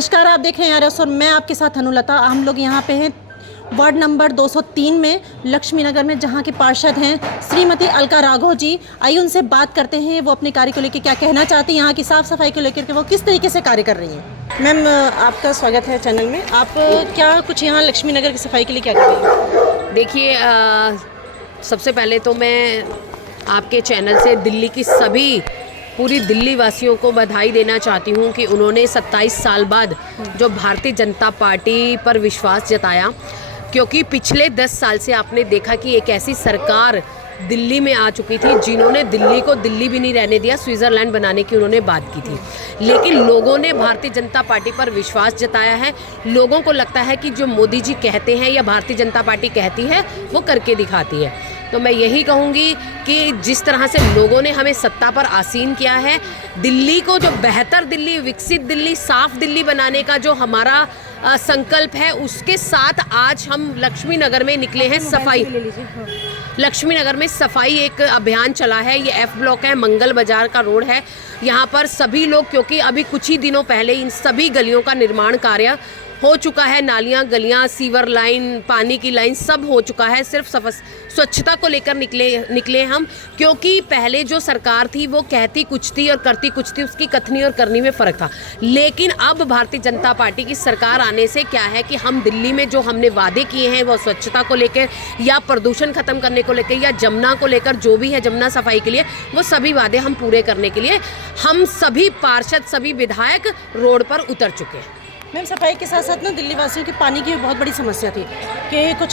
नमस्कार, आप देख रहे हैं आरएस और मैं आपके साथ अनुलता। हम लोग यहाँ पे हैं वार्ड नंबर 203 में लक्ष्मी नगर में, जहाँ के पार्षद हैं श्रीमती अलका राघव जी। आइए उनसे बात करते हैं, वो अपने कार्य को लेकर क्या कहना चाहती हैं, यहाँ की साफ़ सफाई को लेकर के वो किस तरीके से कार्य कर रही हैं। मैम, आपका स्वागत है चैनल में। आप क्या कुछ यहाँ लक्ष्मी नगर की सफाई के लिए क्या कर रही हैं? देखिए, सबसे पहले तो मैं आपके चैनल से दिल्ली की सभी पूरी दिल्ली वासियों को बधाई देना चाहती हूँ कि उन्होंने 27 साल बाद जो भारतीय जनता पार्टी पर विश्वास जताया, क्योंकि पिछले 10 साल से आपने देखा कि एक ऐसी सरकार दिल्ली में आ चुकी थी जिन्होंने दिल्ली को दिल्ली भी नहीं रहने दिया, स्विट्ज़रलैंड बनाने की उन्होंने बात की थी। लेकिन लोगों ने भारतीय जनता पार्टी पर विश्वास जताया है। लोगों को लगता है कि जो मोदी जी कहते हैं या भारतीय जनता पार्टी कहती है वो करके दिखाती है। तो मैं यही कहूँगी कि जिस तरह से लोगों ने हमें सत्ता पर आसीन किया है, दिल्ली को जो बेहतर दिल्ली, विकसित दिल्ली, साफ दिल्ली बनाने का जो हमारा संकल्प है, उसके साथ आज हम लक्ष्मी नगर में निकले हैं। सफाई लक्ष्मी नगर में सफाई एक अभियान चला है। ये F ब्लॉक है, मंगल बाजार का रोड है। यहाँ पर सभी लोग, क्योंकि अभी कुछ ही दिनों पहले इन सभी गलियों का निर्माण कार्य हो चुका है। नालियाँ, गलियाँ, सीवर लाइन, पानी की लाइन सब हो चुका है। सिर्फ स्वच्छता को लेकर निकले हम, क्योंकि पहले जो सरकार थी वो कहती कुछ थी और करती कुछ थी, उसकी कथनी और करनी में फ़र्क था। लेकिन अब भारतीय जनता पार्टी की सरकार आने से क्या है कि हम दिल्ली में जो हमने वादे किए हैं, वो स्वच्छता को लेकर या प्रदूषण ख़त्म करने को लेकर या जमुना को लेकर जो भी है, जमुना सफाई के लिए, वो सभी वादे हम पूरे करने के लिए हम सभी पार्षद, सभी विधायक रोड पर उतर चुके हैं। मैम, सफाई के साथ साथ ना दिल्ली वासियों की पानी की भी बहुत बड़ी समस्या थी कि कुछ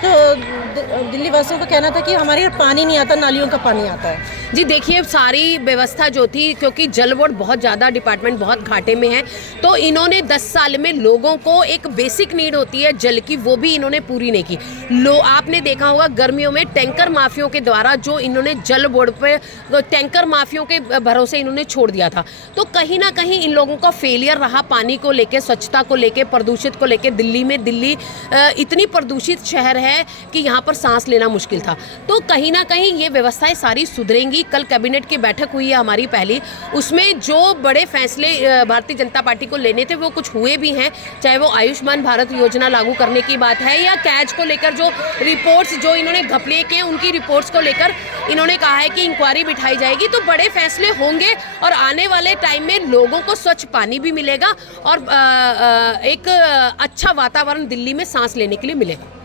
दिल्ली वासियों का कहना था कि हमारे यहाँ पानी नहीं आता, नालियों का पानी आता है। जी देखिए, सारी व्यवस्था जो थी, क्योंकि जल बोर्ड बहुत ज़्यादा डिपार्टमेंट बहुत घाटे में है, तो इन्होंने 10 साल में लोगों को एक बेसिक नीड होती है जल की, वो भी इन्होंने पूरी नहीं की। आपने देखा होगा गर्मियों में टैंकर माफियों के द्वारा जो इन्होंने जल बोर्ड पे टैंकर माफियों के भरोसे इन्होंने छोड़ दिया था। तो कहीं ना कहीं इन लोगों का फेलियर रहा पानी को लेकर, स्वच्छता को लेकर, प्रदूषित को लेकर। दिल्ली इतनी प्रदूषित शहर है कि यहाँ पर सांस लेना मुश्किल था। तो कहीं ना कहीं ये व्यवस्थाएं सारी सुधरेंगी। कल कैबिनेट की बैठक हुई है हमारी पहली, उसमें जो बड़े फैसले भारतीय जनता पार्टी को लेने थे वो कुछ हुए भी हैं, चाहे वो आयुष्मान भारत योजना लागू करने की बात है या कैच को लेकर जो रिपोर्ट्स जो इन्होंने घपले किए, उनकी रिपोर्ट्स को लेकर इन्होंने कहा है कि इंक्वायरी बिठाई जाएगी। तो बड़े फैसले होंगे और आने वाले टाइम में लोगों को स्वच्छ पानी भी मिलेगा और एक अच्छा वातावरण दिल्ली में सांस लेने के लिए मिलेगा।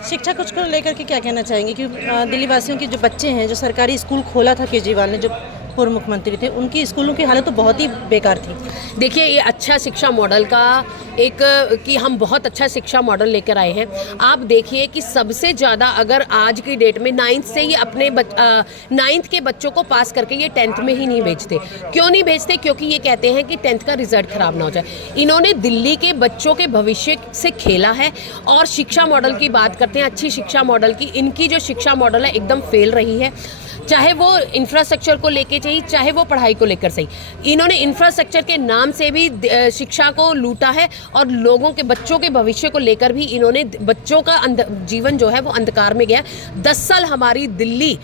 शिक्षा कुछ को लेकर के क्या कहना चाहेंगे कि दिल्ली वासियों के जो बच्चे हैं, जो सरकारी स्कूल खोला था केजरीवाल ने, जो पूर्व मुख्यमंत्री थे, उनकी स्कूलों की हालत तो बहुत ही बेकार थी। देखिए, ये अच्छा शिक्षा मॉडल का एक कि हम बहुत अच्छा शिक्षा मॉडल लेकर आए हैं। आप देखिए कि सबसे ज़्यादा अगर आज की डेट में 9th से ये अपने 9th के बच्चों को पास करके ये 10th में ही नहीं भेजते। क्यों नहीं भेजते? क्योंकि ये कहते हैं कि 10th का रिजल्ट ख़राब ना हो जाए। इन्होंने दिल्ली के बच्चों के भविष्य से खेला है। और शिक्षा मॉडल की बात करते हैं, अच्छी शिक्षा मॉडल की, इनकी जो शिक्षा मॉडल है एकदम फेल रही है। चाहे वो इंफ्रास्ट्रक्चर को लेके चाहिए, चाहे वो पढ़ाई को लेकर सही। इन्होंने इंफ्रास्ट्रक्चर के नाम से भी शिक्षा को लूटा है और लोगों के बच्चों के भविष्य को लेकर भी इन्होंने बच्चों का जीवन जो है वो अंधकार में गया। 10 साल हमारी दिल्ली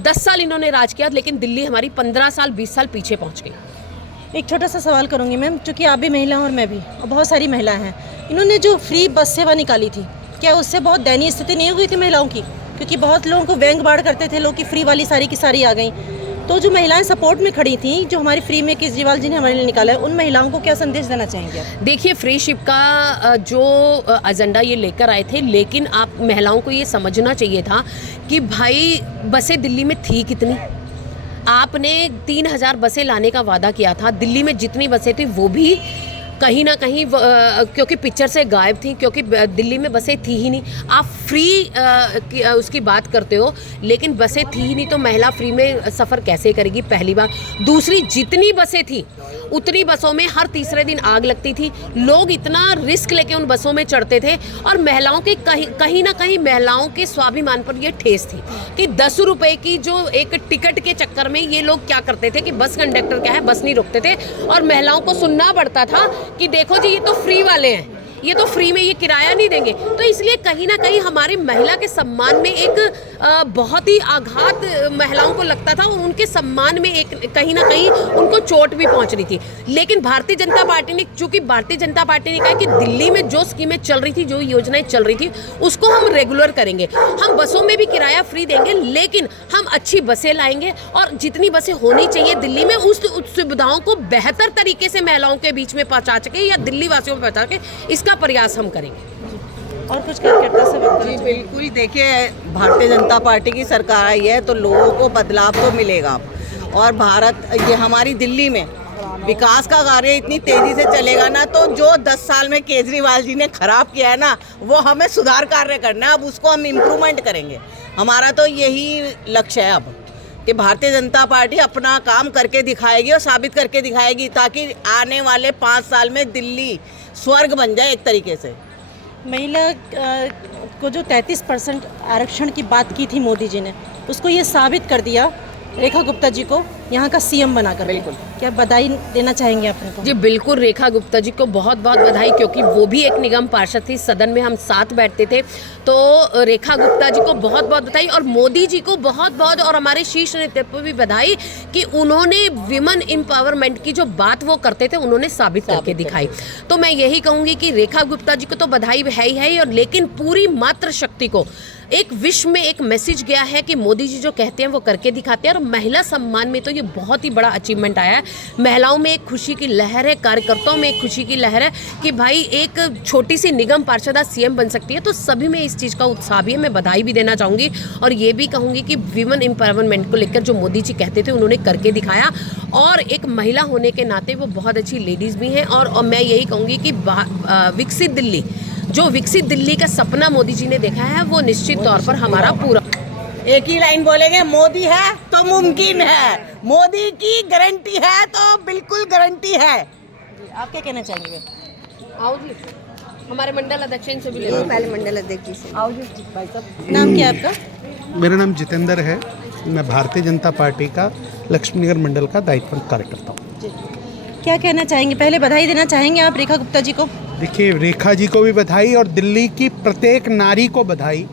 10 साल इन्होंने राज किया, लेकिन दिल्ली हमारी 15 साल 20 साल पीछे पहुँच गई। एक छोटा सा सवाल करूँगी मैम, चूँकि आप भी महिला हैं और मैं भी, और बहुत सारी महिलाएं हैं, इन्होंने जो फ्री बस सेवा निकाली थी, क्या उससे बहुत दयनीय स्थिति नहीं हुई थी महिलाओं की? क्योंकि बहुत लोगों को व्यंग बाढ़ करते थे लोग कि फ्री वाली सारी की सारी आ गई। तो जो महिलाएं सपोर्ट में खड़ी थी, जो हमारी फ्री में केजरीवाल जी ने हमारे लिए निकाला है, उन महिलाओं को क्या संदेश देना चाहेंगे आप? देखिए, फ्री शिप का जो एजेंडा ये लेकर आए थे, लेकिन आप महिलाओं को ये समझना चाहिए था कि भाई बसें दिल्ली में थी कितनी। आपने 3000 बसें लाने का वादा किया था। दिल्ली में जितनी बसें थी वो भी कहीं ना कहीं क्योंकि पिक्चर से गायब थी, क्योंकि दिल्ली में बसें थी ही नहीं। आप फ्री उसकी बात करते हो, लेकिन बसें थी ही नहीं, तो महिला फ्री में सफ़र कैसे करेगी? पहली बात। दूसरी, जितनी बसें थी उतनी बसों में हर तीसरे दिन आग लगती थी। लोग इतना रिस्क लेके उन बसों में चढ़ते थे और महिलाओं के कहीं ना कहीं महिलाओं के स्वाभिमान पर ये ठेस थी कि 10 रुपये की जो एक टिकट के चक्कर में ये लोग क्या करते थे कि बस कंडक्टर क्या है, बस नहीं रोकते थे और महिलाओं को सुनना पड़ता था कि देखो जी ये तो फ्री वाले हैं। ये तो फ्री में ये किराया नहीं देंगे। तो इसलिए कहीं ना कहीं हमारी महिला के सम्मान में एक बहुत ही आघात महिलाओं को लगता था और उनके सम्मान में एक कहीं ना कहीं उनको चोट भी पहुंच रही थी। लेकिन भारतीय जनता पार्टी ने, चूंकि भारतीय जनता पार्टी ने कहा कि दिल्ली में जो स्कीमें चल रही थी, जो योजनाएं चल रही थी, उसको हम रेगुलर करेंगे। हम बसों में भी किराया फ्री देंगे, लेकिन हम अच्छी बसें लाएंगे और जितनी बसें होनी चाहिए दिल्ली में उस सुविधाओं को बेहतर तरीके से महिलाओं के बीच में पहुंचा सके या दिल्ली वासियों में पहुंचा के, इसका प्रयास हम करेंगे। और कुछ कार्यकर्ता से बात जी बिल्कुल, देखिए भारतीय जनता पार्टी की सरकार आई है तो लोगों को बदलाव तो मिलेगा। और भारत, ये हमारी दिल्ली में विकास का कार्य इतनी तेजी से चलेगा ना, तो जो 10 साल में केजरीवाल जी ने खराब किया है ना, वो हमें सुधार कार्य करना है। अब उसको हम इम्प्रूवमेंट करेंगे। हमारा तो यही लक्ष्य है अब कि भारतीय जनता पार्टी अपना काम करके दिखाएगी और साबित करके दिखाएगी, ताकि आने वाले 5 साल में दिल्ली स्वर्ग बन जाए एक तरीके से। महिला को जो 33% आरक्षण की बात की थी मोदी जी ने, उसको ये साबित कर दिया रेखा गुप्ता जी को यहाँ का सीएम बनाकर। बिल्कुल। क्या बधाई देना चाहेंगे अपने को? जी बिल्कुल, रेखा गुप्ता जी को बहुत बहुत बधाई, क्योंकि वो भी एक निगम पार्षद थी। सदन में हम साथ बैठते थे, तो रेखा गुप्ता जी को बहुत बहुत बधाई और मोदी जी को बहुत बहुत, और हमारे शीर्ष नेतृत्व को भी बधाई कि उन्होंने विमेन एम्पावरमेंट की जो बात वो करते थे, उन्होंने साबित करके दिखाई। तो मैं यही कहूँगी कि रेखा गुप्ता जी को तो बधाई है ही, और लेकिन पूरी मातृशक्ति को एक विश्व में एक मैसेज गया है कि मोदी जी जो कहते हैं वो करके दिखाते हैं। और महिला सम्मान में तो ये बहुत ही बड़ा अचीवमेंट आया है। महिलाओं में एक खुशी की लहर है, कार्यकर्ताओं में एक खुशी की लहर है कि भाई एक छोटी सी निगम पार्षद आज सीएम बन सकती है। तो सभी में इस चीज़ का उत्साह भी है। मैं बधाई भी देना चाहूँगी और ये भी कहूँगी कि विमेन एम्पावरमेंट को लेकर जो मोदी जी कहते थे उन्होंने करके दिखाया, और एक महिला होने के नाते वो बहुत अच्छी लेडीज़ भी हैं। और मैं यही कहूँगी कि विकसित दिल्ली, जो विकसित दिल्ली का सपना मोदी जी ने देखा है, वो निश्चित तौर पर हमारा पूरा। एक ही लाइन बोलेंगे, मोदी है तो मुमकिन है, मोदी की गारंटी है तो बिल्कुल गारंटी है। आप क्या कहना चाहेंगे? आओ जी, हमारे मंडल अध्यक्ष इनसे भी ले लो। पहले मंडल अध्यक्ष जी से। आओ जी भाई साहब। नाम क्या है आपका? मेरा नाम जितेंद्र है। मैं भारतीय जनता पार्टी का लक्ष्मीनगर मंडल का दायित्व कार्य करता हूँ। क्या कहना चाहेंगे? पहले बधाई देना चाहेंगे आप रेखा गुप्ता जी को? देखिए, रेखा जी को भी बधाई और दिल्ली की प्रत्येक नारी को बधाई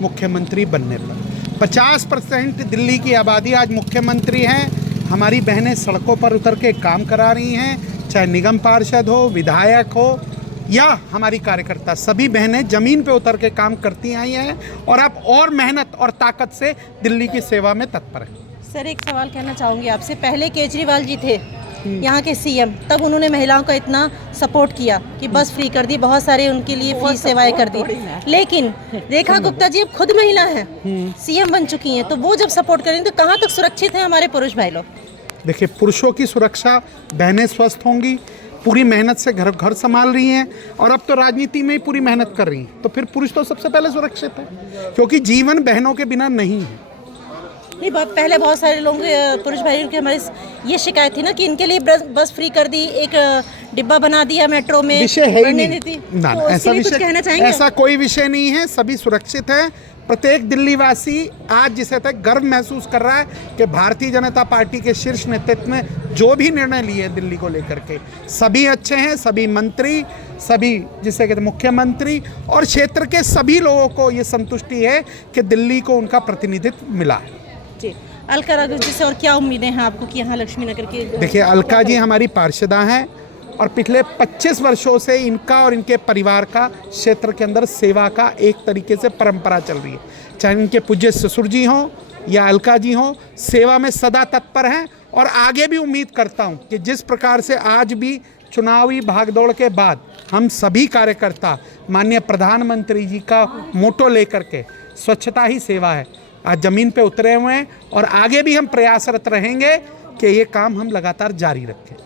मुख्यमंत्री बनने पर। 50% दिल्ली की आबादी आज मुख्यमंत्री हैं। हमारी बहनें सड़कों पर उतर के काम करा रही हैं, चाहे निगम पार्षद हो, विधायक हो या हमारी कार्यकर्ता, सभी बहनें ज़मीन पे उतर के काम करती आई हैं और अब और मेहनत और ताकत से दिल्ली की सेवा में तत्पर हैं। सर, एक सवाल कहना चाहूँगी आपसे। पहले केजरीवाल जी थे यहाँ के सीएम, तब उन्होंने महिलाओं का इतना सपोर्ट किया कि बस फ्री कर दी, बहुत सारे उनके लिए फ्री सेवाएं कर दी। लेकिन रेखा गुप्ता जी अब खुद महिला हैं, सीएम बन चुकी हैं, तो वो जब सपोर्ट करें तो कहाँ तक सुरक्षित हैं हमारे पुरुष भाई लोग? देखिए, पुरुषों की सुरक्षा, बहनें स्वस्थ होंगी, पूरी मेहनत से घर संभाल रही हैं और अब तो राजनीति में ही पूरी मेहनत कर रही हैं, तो फिर पुरुष तो सबसे पहले सुरक्षित है, क्योंकि जीवन बहनों के बिना नहीं है। नहीं, पहले बहुत सारे लोग, पुरुष भाइयों की हमारी ये शिकायत थी ना कि इनके लिए बस फ्री कर दी, एक डिब्बा बना दिया मेट्रो में, विषय है ही नहीं। ना, तो ऐसा विषय, कहना चाहेंगे? ऐसा कोई विषय नहीं है, सभी सुरक्षित है। प्रत्येक दिल्ली वासी आज जिसे तक गर्व महसूस कर रहा है कि भारतीय जनता पार्टी के शीर्ष नेतृत्व में जो भी निर्णय लिए दिल्ली को लेकर के, सभी अच्छे हैं। सभी मंत्री, सभी जिसे कहते हैं मुख्यमंत्री और क्षेत्र के सभी लोगों को ये संतुष्टि है कि दिल्ली को उनका प्रतिनिधित्व मिला है। जी, अलका राघव जी से और क्या उम्मीदें हैं आपको कि यहाँ लक्ष्मीनगर की? देखिए, अलका जी हमारी पार्षदा हैं और पिछले 25 वर्षों से इनका और इनके परिवार का क्षेत्र के अंदर सेवा का एक तरीके से परंपरा चल रही है। चाहे इनके पूज्य ससुर जी हों या अलका जी हों, सेवा में सदा तत्पर हैं और आगे भी उम्मीद करता हूं कि जिस प्रकार से आज भी चुनावी भागदौड़ के बाद हम सभी कार्यकर्ता माननीय प्रधानमंत्री जी का मोटो लेकर के स्वच्छता ही सेवा है, आज ज़मीन पे उतरे हुए हैं और आगे भी हम प्रयासरत रहेंगे कि ये काम हम लगातार जारी रखें।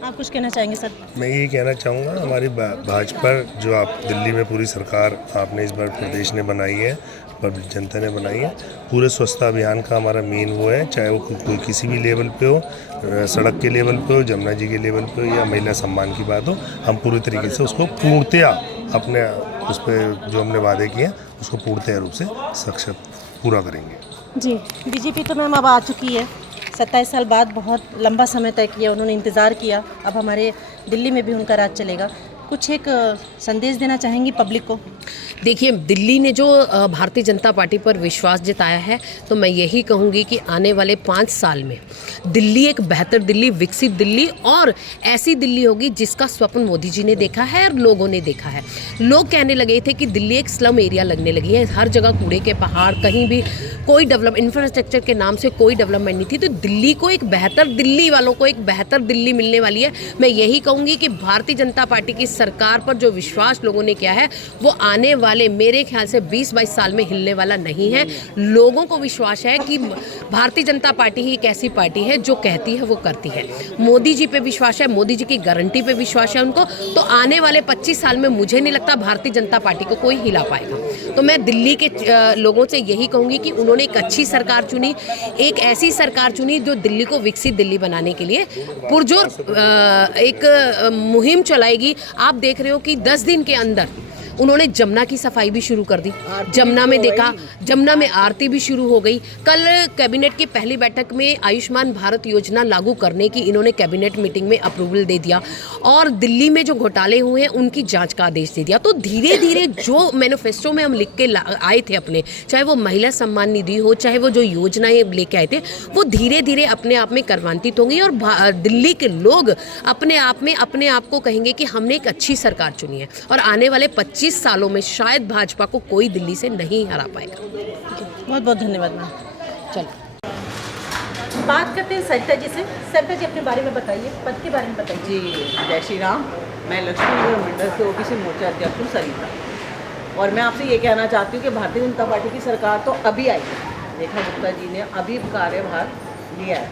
आप कुछ कहना चाहेंगे सर? मैं यही कहना चाहूँगा, हमारी भाजपा जो आप दिल्ली में पूरी सरकार आपने इस बार प्रदेश ने बनाई है, पब्लिक जनता ने बनाई है, पूरे स्वच्छता अभियान का हमारा मेन वो है, चाहे वो कोई किसी भी लेवल पे हो, सड़क के लेवल पे हो, जमुना जी के लेवल पे हो या महिला सम्मान की बात हो, हम पूरी तरीके से उसको पूर्णतया अपने उस पर जो हमने वादे किए उसको पूर्णतया रूप से सक्षम पूरा करेंगे। जी, बीजेपी तो मैम अब आ चुकी है, 27 साल बाद बहुत लंबा समय तय किया उन्होंने, इंतज़ार किया, अब हमारे दिल्ली में भी उनका राज चलेगा। कुछ एक संदेश देना चाहेंगी पब्लिक को? देखिए, दिल्ली ने जो भारतीय जनता पार्टी पर विश्वास जताया है, तो मैं यही कहूँगी कि आने वाले 5 साल में दिल्ली एक बेहतर दिल्ली, विकसित दिल्ली और ऐसी दिल्ली होगी जिसका स्वप्न मोदी जी ने देखा है और लोगों ने देखा है। लोग कहने लगे थे कि दिल्ली एक स्लम एरिया लगने लगी है, हर जगह कूड़े के पहाड़, कहीं भी कोई डेवलप इंफ्रास्ट्रक्चर के नाम से कोई डेवलपमेंट नहीं थी। तो दिल्ली को एक बेहतर, दिल्ली वालों को एक बेहतर दिल्ली मिलने वाली है। मैं यही कहूँगी कि भारतीय जनता पार्टी की सरकार पर जो विश्वास लोगों ने किया है वो आने वाले मेरे ख्याल से 20-22 साल में हिलने वाला नहीं है। लोगों को विश्वास है कि भारतीय जनता पार्टी ही एक ऐसी पार्टी है जो कहती है वो करती है। मोदी जी पे विश्वास है, मोदी जी की गारंटी पे विश्वास है उनको। तो आने वाले 25 साल में मुझे नहीं लगता भारतीय जनता पार्टी को कोई हिला पाएगा। तो मैं दिल्ली के लोगों से यही कहूँगी कि उन्होंने एक अच्छी सरकार चुनी, एक ऐसी सरकार चुनी जो दिल्ली को विकसित दिल्ली बनाने के लिए पुरजोर एक मुहिम चलाएगी। आप देख रहे हो कि 10 दिन के अंदर उन्होंने जमुना की सफाई भी शुरू कर दी। जमुना में देखा, जमुना में आरती भी शुरू हो गई। कल कैबिनेट की पहली बैठक में आयुष्मान भारत योजना लागू करने की इन्होंने कैबिनेट मीटिंग में अप्रूवल दे दिया और दिल्ली में जो घोटाले हुए हैं उनकी जांच का आदेश दे दिया। तो धीरे धीरे जो मैनिफेस्टो में हम लिख के आए थे अपने, चाहे वो महिला सम्मान निधि हो, चाहे वो जो योजनाएं लेके आए थे, वो धीरे धीरे अपने आप में कर्मान्वित होंगी और दिल्ली के लोग अपने आप को कहेंगे कि हमने एक अच्छी सरकार चुनी है और आने वाले 25 सालों में शायद भाजपा को कोई दिल्ली से नहीं हरा पाएगा। बहुत बहुत धन्यवाद मैम। चलो बात करते हैं सरिता जी से। सरिता जी अपने बारे में बताइए, पद के बारे में बताइए। जी, जय श्री राम। मैं लक्ष्मीनगर मंडल से ओबीसी मोर्चा अध्यक्ष हूँ सरिता, और मैं आपसे ये कहना चाहती हूँ कि भारतीय जनता पार्टी की सरकार तो अभी आई है, रेखा गुप्ता जी ने अभी कार्यभार लिया है,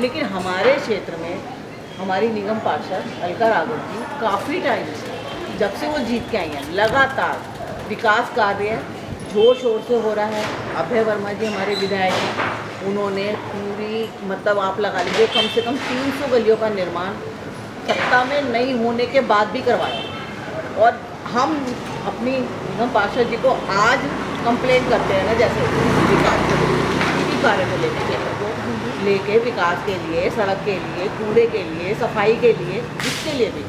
लेकिन हमारे क्षेत्र में हमारी निगम पार्षद अलका राघव जी काफ़ी टाइम से, जब से वो जीत के आई हैं, लगातार विकास कार्य जोर शोर से हो रहा है। अभय वर्मा जी हमारे विधायक हैं, उन्होंने पूरी मतलब आप लगा लीजिए कम से कम 300 गलियों का निर्माण सत्ता में नहीं होने के बाद भी करवाया। और हम अपनी निगम पार्षद जी को आज कंप्लेंट करते हैं ना, जैसे विकास किसी कार्य को लेके विकास के लिए, सड़क के लिए, कूड़े के लिए, सफाई के लिए, जिसके लिए भी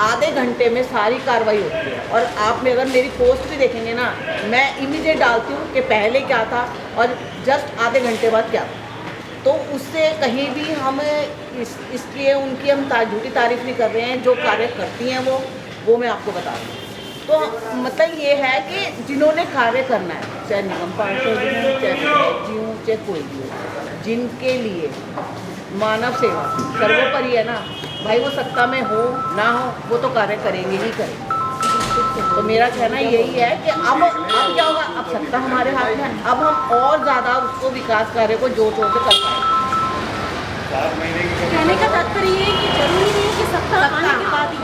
आधे घंटे में सारी कार्रवाई होती है। और आप में अगर मेरी पोस्ट भी देखेंगे ना, मैं इमीडिएट डालती हूँ कि पहले क्या था और जस्ट आधे घंटे बाद क्या था। तो उससे कहीं भी हम इसलिए उनकी हम झूठी तारीफ नहीं कर रहे हैं। जो कार्य करती हैं वो मैं आपको बता दूँ। तो मतलब ये है कि जिन्होंने कार्य करना है, चाहे निगम पार्षद हों, चाहे विधायक जी हों, चाहे कोई भी हो, जिनके लिए मानव सेवा सर्वोपरि है ना भाई, वो सत्ता में हो ना हो वो तो कार्य करेंगे ही करेंगे। तो मेरा कहना यही है कि अब क्या होगा, अब सत्ता हमारे हाथ में, अब हम और ज़्यादा उसको विकास कार्य को जोर शोर से कर पाएंगे। कहने का तात्पर्य ये है कि जरूरी नहीं है कि सत्ता आने के बाद ही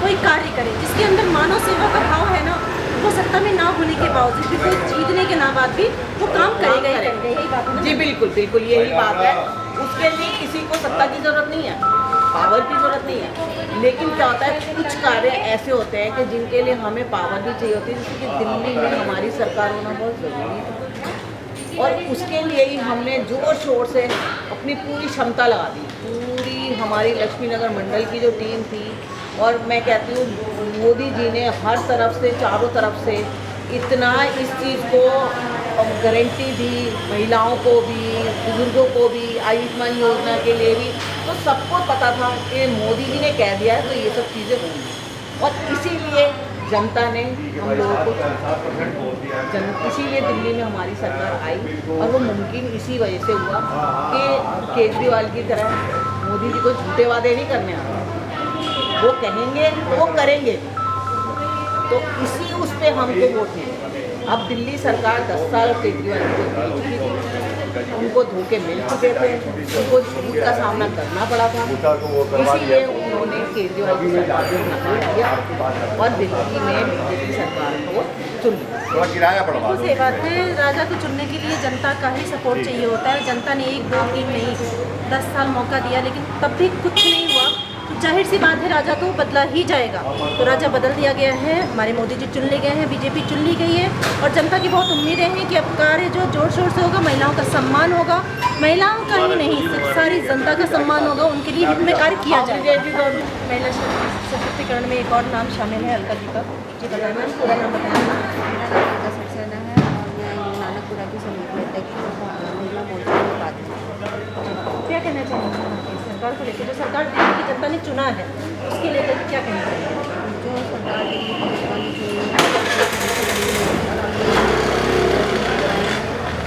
कोई कार्य करे। जिसके अंदर मानव सेवा का भाव है ना, वो सत्ता में ना होने के बावजूद भी, कोई जीतने के ना बाद भी वो काम करेगा ही करेगा। यही बात है ना? जी बिल्कुल बिल्कुल यही बात है। उसके लिए किसी को सत्ता की ज़रूरत नहीं है, पावर की ज़रूरत नहीं है। लेकिन क्या होता है, कुछ कार्य ऐसे होते हैं कि जिनके लिए हमें पावर भी चाहिए होती है। जैसे कि दिल्ली में हमारी सरकार होना बहुत ज़रूरी है, और उसके लिए ही हमने जोर शोर से अपनी पूरी क्षमता लगा दी। पूरी हमारी लक्ष्मीनगर मंडल की जो टीम थी, और मैं कहती हूँ मोदी जी ने हर तरफ से, चारों तरफ से इतना इस चीज़ को गारंटी दी, महिलाओं को भी, बुजुर्गों को भी, आयुष्मान योजना के लिए भी। तो सबको पता था कि मोदी जी ने कह दिया है तो ये सब चीज़ें होंगी, और इसीलिए जनता ने हम लोगों को इसीलिए दिल्ली में हमारी सरकार आई। और वो मुमकिन इसी वजह से हुआ कि केजरीवाल की तरह मोदी जी को झूठे वादे नहीं करने आते, वो कहेंगे तो वो करेंगे। तो इसी उस पर हमको वोट नहीं। अब दिल्ली सरकार 10 साल केजरीवाल को मिल चुकी थी, उनको धोखे मिल चुके थे, उनको झूठ का सामना करना पड़ा था, इसीलिए उन्होंने केजरीवाल की सरकार को नकार दिया और दिल्ली में बीजेपी सरकार को चुन लिया। उसे बात है, राजा को चुनने के लिए जनता का ही सपोर्ट चाहिए होता है। जनता ने 1, 2, 3 नहीं 10 साल मौका दिया, लेकिन तब भी कुछ नहीं हुआ, जाहिर सी बात है राजा तो बदला ही जाएगा। तो राजा बदल दिया गया है, हमारे मोदी जी चुन लिए गए हैं, बीजेपी चुन ली गई है और जनता की बहुत उम्मीदें हैं कि अब कार्य जो जोर शोर से होगा, महिलाओं का सम्मान होगा, महिलाओं का ही नहीं सिर्फ सारी जनता का सम्मान होगा, उनके लिए हित में कार्य किया जाएगा। महिला सशक्तिकरण में एक और नाम शामिल है, अलका जी का। जी बताएं मैम, पूरा नाम बताएं। मेरा नाम अलका सक्सेना है और मैं नानकपुरा की समिति अध्यक्ष महिला मोर्चा में बात हूँ। क्या कहना चाहेंगे सरकार को लेकर, जो सरकार दिल्ली की जनता ने चुना है उसके लेकर क्या कहना चाहिए? जो सरकार दिल्ली की जनता ने चुनी है,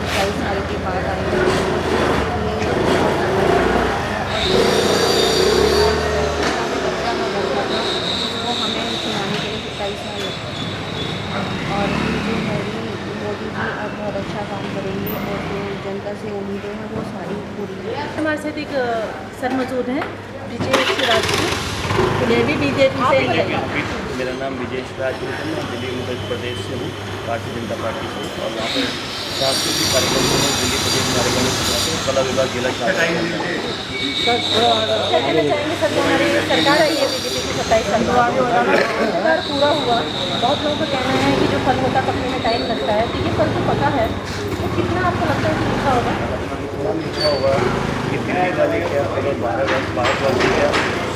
27 साल के बाद आई है, वो हमें चुनाने के लिए 27 साल लगता है और जो है मोदी जी अब बहुत अच्छा काम करेंगे और जो जनता से उम्मीदें हैं वो सारी पूरी हैं। हमारे साथ एक सर मौजूद हैं, विजय राजपूत, ये भी बीजेपी से ही है। मेरा नाम विजय राजपूत है, मैं दिल्ली उत्तर प्रदेश से हूँ, भारतीय जनता पार्टी से, और वहाँ पर सांस्कृतिक कार्यक्रम में दिल्ली प्रदेश कार्यक्रम कला विभाग जिला क्या कहना चाहेंगे सर, जो हमारी सरकार आई है बीजेपी की 27 साल सरकार पूरा हुआ, बहुत लोगों का कहना है कि जो फल होता पकने में टाइम लगता है, तो ये फल तो पका है, तो कितना आपको लगता है कि लिखा होगा? लिखा होगा कि दिल्ली वाले क्या अगर भारतवर्ष क्या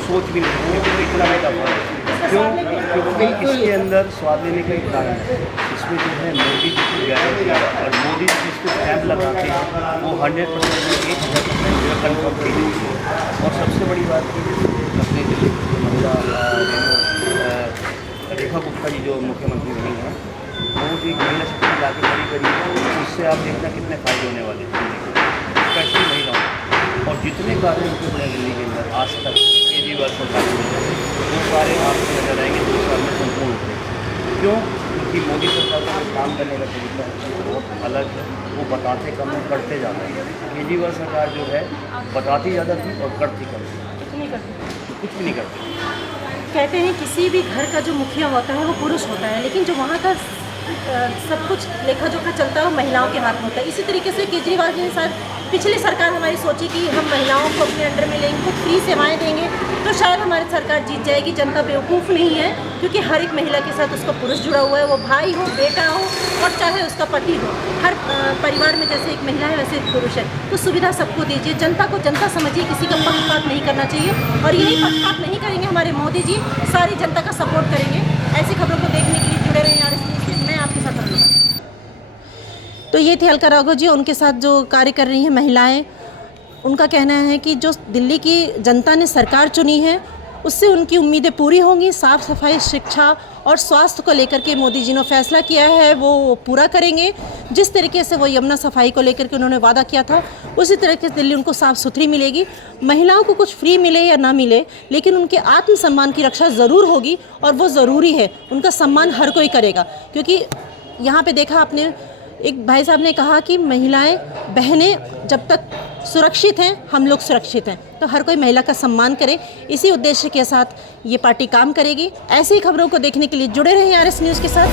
सोच भी नहीं है, इतना भी टफ है। क्यों? क्योंकि इसके अंदर स्वाद लेने का एक कारण है, इसमें जो है मोदी जी की गारंटी है और मोदी जी जिसको स्टैम्प लगाते हैं वो 100% में 1000% जो कन्फर्म की जाती है। और सबसे बड़ी बात की अपने दिल्ली की महिला रेखा गुप्ता जी जो मुख्यमंत्री रही हैं, वो भी महिला शक्ति ला के खड़ी करी है, उससे आप देखना कितने फायदे होने वाले हैं स्पेशली महिलाओं। और जितने कार्य उनके बने दिल्ली के अंदर आज तक केजरीवाल सरकार में वो सारे आपको नजर आएंगे 2 साल में संपूर्ण होते। क्यों? क्योंकि मोदी सरकार का जो काम करने का तरीका है बहुत अलग है, वो बताते कम है, करते ज़्यादा है। केजरीवाल सरकार जो है बताती ज़्यादा थी और करती कम थी, कुछ भी नहीं करती। कहते हैं किसी भी घर का जो मुखिया होता है वो पुरुष होता है, लेकिन जो वहाँ का सब कुछ लेखा जोखा चलता है वो महिलाओं के हाथ में होता है। इसी तरीके से केजरीवाल जी ने शायद पिछली सरकार हमारी सोची कि हम महिलाओं को अपने अंडर में लेंगे, कुछ फ्री सेवाएं देंगे, तो शायद हमारी सरकार जीत जाएगी। जनता बेवकूफ़ नहीं है, क्योंकि हर एक महिला के साथ उसका पुरुष जुड़ा हुआ है, वो भाई हो, बेटा हो और चाहे उसका पति हो। हर परिवार में जैसे एक महिला है वैसे एक पुरुष है, तो सुविधा सबको दीजिए, जनता को जनता समझिए, किसी का पक्षपात नहीं करना चाहिए। और यही पक्षपात नहीं करेंगे हमारे मोदी जी, सारी जनता का सपोर्ट करेंगे। ऐसी खबरों को देखने के लिए जुड़े रहें यार, मैं आपके साथ रहूँगा। तो ये थे अलका राघव जी, उनके साथ जो कार्य कर रही हैं महिलाएं, उनका कहना है कि जो दिल्ली की जनता ने सरकार चुनी है उससे उनकी उम्मीदें पूरी होंगी। साफ़ सफाई, शिक्षा और स्वास्थ्य को लेकर के मोदी जी ने फैसला किया है वो पूरा करेंगे। जिस तरीके से वो यमुना सफाई को लेकर के उन्होंने वादा किया था, उसी तरीके से दिल्ली उनको साफ़ सुथरी मिलेगी। महिलाओं को कुछ फ्री मिले या ना मिले, लेकिन उनके आत्मसम्मान की रक्षा ज़रूर होगी और वो ज़रूरी है। उनका सम्मान हर कोई करेगा, क्योंकि यहाँ पे देखा आपने, एक भाई साहब ने कहा कि महिलाएं, बहनें जब तक सुरक्षित हैं हम लोग सुरक्षित हैं, तो हर कोई महिला का सम्मान करे। इसी उद्देश्य के साथ ये पार्टी काम करेगी। ऐसी खबरों को देखने के लिए जुड़े रहें RS न्यूज़ के साथ।